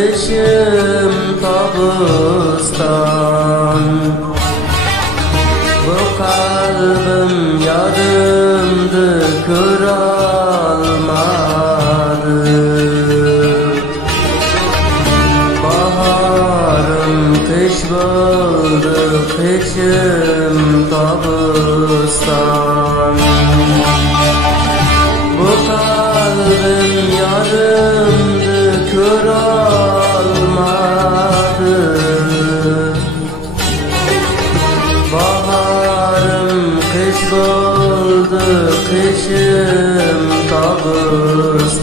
kışım tabustan. Bu kalbim yarımdı, kırılmadı. Baharım kış buldu, kışım tabustan. Bu kalbim yarımdı, kırılmadı. Baharım kış buldu, kışım tabustan.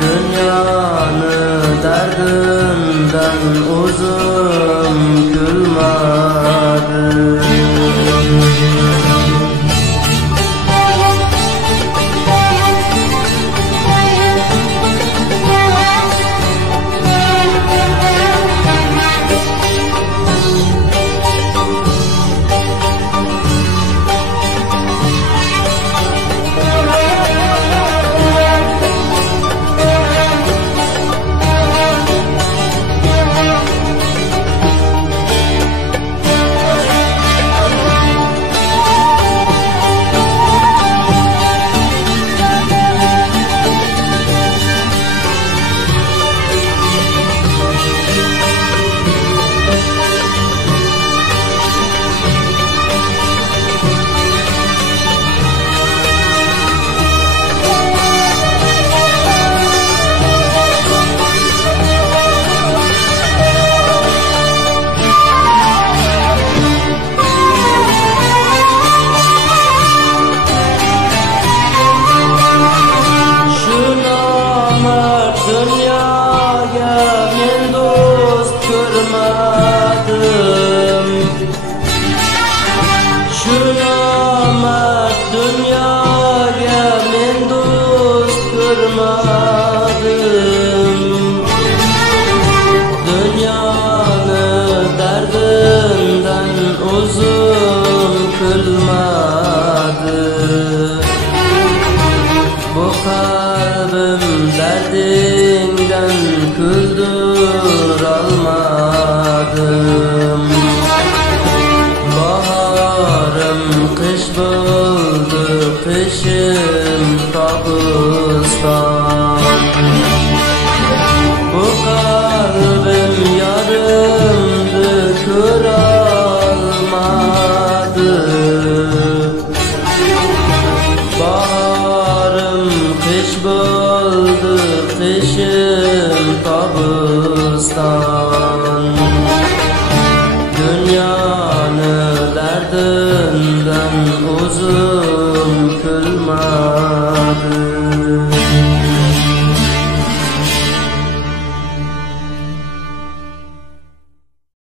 Dünyanın derdinden uzun külmadı. Dünyaya men dost görmedim. Şu namat dünyaya men dost görmedim. Dünyanın derdinden uzun külmedi. Bu kalbim derdinden küldür almadım. Baharım kış buldu, kışım tabustan. Bu kalbim yarımdı, kırılmadı. Baharım kış buldu, kışım tabustan. Dünyanın derdinden uzun